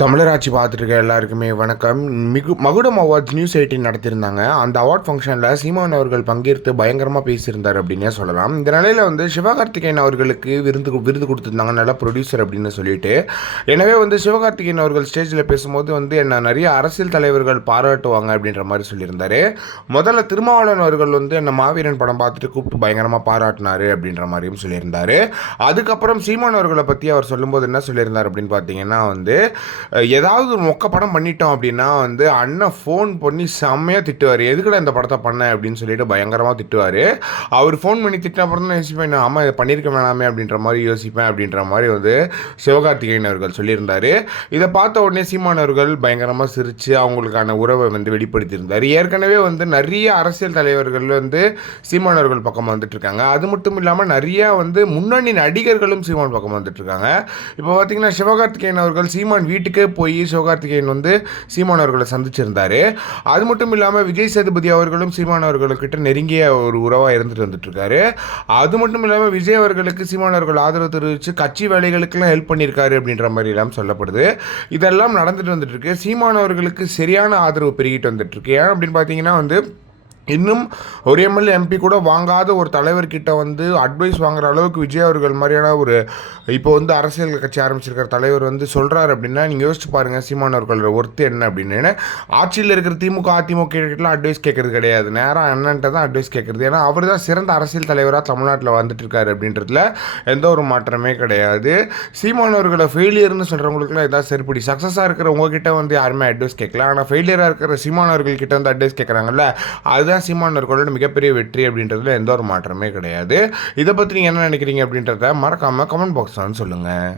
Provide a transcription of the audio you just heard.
தமிழராட்சி பார்த்துருக்க எல்லாருக்குமே வணக்கம். மிகு மகுடம் அவார்ட்ஸ் நியூஸ் எயிட்டின் நடத்தியிருந்தாங்க. அந்த அவார்ட் ஃபங்க்ஷனில் சீமான் அவர்கள் பங்கேற்று பயங்கரமாக பேசியிருந்தார் அப்படின்னே சொல்லலாம். இந்த நிலையில் வந்து சிவகார்த்திகேயன் அவர்களுக்கு விருந்து விருது கொடுத்துருந்தாங்க. நல்ல ப்ரொடியூசர் அப்படின்னு சொல்லிட்டு. எனவே வந்து சிவகார்த்திகேயன் அவர்கள் ஸ்டேஜில் பேசும்போது வந்து என்ன நிறைய அரசியல் தலைவர்கள் பாராட்டுவாங்க அப்படின்ற மாதிரி சொல்லியிருந்தார். முதல்ல திருமாவளவன் அவர்கள் வந்து என்ன மாவீரன் படம் பார்த்துட்டு கூப்பிட்டு பயங்கரமாக பாராட்டினாரு அப்படின்ற மாதிரியும் சொல்லியிருந்தார். அதுக்கப்புறம் சீமான் அவர்களை பற்றி அவர் சொல்லும்போது என்ன சொல்லியிருந்தார் அப்படின்னு பார்த்தீங்கன்னா வந்து ஏதாவது ஒரு மொக்க படம் பண்ணிட்டோம் அப்படின்னா வந்து அண்ணன் ஃபோன் பண்ணி செம்மையாக திட்டுவார். எதுக்குடா இந்த படத்தை பண்ண? அப்படின்னு சொல்லிட்டு பயங்கரமாக திட்டுவார். அவர் ஃபோன் பண்ணி திட்டின அப்புறம் தான் யோசிப்பேன் நான் ஆமாம் இதை பண்ணியிருக்க வேணாமே அப்படின்ற மாதிரி யோசிப்பேன் அப்படின்ற மாதிரி வந்து சிவகார்த்திகேயன் அவர்கள் சொல்லியிருந்தார். இதை பார்த்த உடனே சீமான் அவர்கள் பயங்கரமாக சிரித்து அவங்களுக்கான உறவை வந்து வெளிப்படுத்தியிருந்தார். ஏற்கனவே வந்து நிறைய அரசியல் தலைவர்கள் வந்து சீமான் அவர்கள் பக்கம் வந்துட்டு இருக்காங்க. அது மட்டும் இல்லாமல் நிறையா வந்து முன்னணி நடிகர்களும் சீமான் பக்கம் வந்துட்டு இருக்காங்க. இப்போ பார்த்தீங்கன்னா சிவகார்த்திகேயன் அவர்கள் சீமான் வீட்டுக்கு போய் சிவகார்த்திகேயன் வந்து சீமான் அவர்களை சந்திச்சிருந்தார். அது மட்டும் இல்லாமல் விஜய் சேதுபதி அவர்களும் சீமான் அவர்களுக்கிட்ட நெருங்கிய ஒரு உறவாக இருந்துட்டு வந்துட்டுருக்காரு. அது மட்டும் இல்லாமல் விஜய் அவர்களுக்கு சீமான் அவர்கள் ஆதரவு தெரிவித்து கட்சி வேலைகளுக்கெல்லாம் ஹெல்ப் பண்ணியிருக்காரு அப்படின்ற மாதிரி எல்லாம் சொல்லப்படுது. இதெல்லாம் நடந்துட்டு வந்துட்டுருக்கு. சீமான் அவர்களுக்கு சரியான ஆதரவு பெருகிட்டு வந்துட்டுருக்கு. ஏன் அப்படின்னு பார்த்தீங்கன்னா வந்து இன்னும் ஒரு எம்எல்ஏ எம்பி கூட வாங்காத ஒரு தலைவர்கிட்ட வந்து அட்வைஸ் வாங்குற அளவுக்கு விஜய் அவர்கள் மாதிரியான ஒரு இப்போ வந்து அரசியல் கட்சி ஆரம்பிச்சிருக்கிற தலைவர் வந்து சொல்கிறாரு அப்படின்னா நீங்கள் யோசிச்சு பாருங்கள் சீமான் அவர்களோட ஒர்த்து என்ன அப்படின்னு. ஏன்னா ஆட்சியில் இருக்கிற திமுக அதிமுக கிட்டலாம் அட்வைஸ் கேட்கறது கிடையாது. நேராக அண்ணன்ட்ட தான் அட்வைஸ் கேட்குறது. ஏன்னா அவர் தான் சிறந்த அரசியல் தலைவராக தமிழ்நாட்டில் வந்துட்டு இருக்காரு அப்படின்றதுல எந்த ஒரு மாற்றமே கிடையாது. சீமான் அவர்களை ஃபெயிலியர்னு சொல்கிறவங்களுக்குலாம் ஏதாவது சரிப்படி. சக்ஸஸாக இருக்கிற உங்ககிட்ட வந்து யாருமே அட்வைஸ் கேட்கல. ஆனால் ஃபெயிலியராக இருக்கிற சீமான் அவர்கள்கிட்ட வந்து அட்வைஸ் கேட்குறாங்கல்ல அதுதான் சீமான் அவர்களோட மிகப்பெரிய வெற்றி அப்படின்றதுல எந்த ஒரு மாற்றமே கிடையாது. இதை பற்றி நீங்கள் என்ன நினைக்கிறீங்க அப்படின்றத மறக்காமல் கமெண்ட் பாக்ஸ் வந்து சொல்லுங்கள்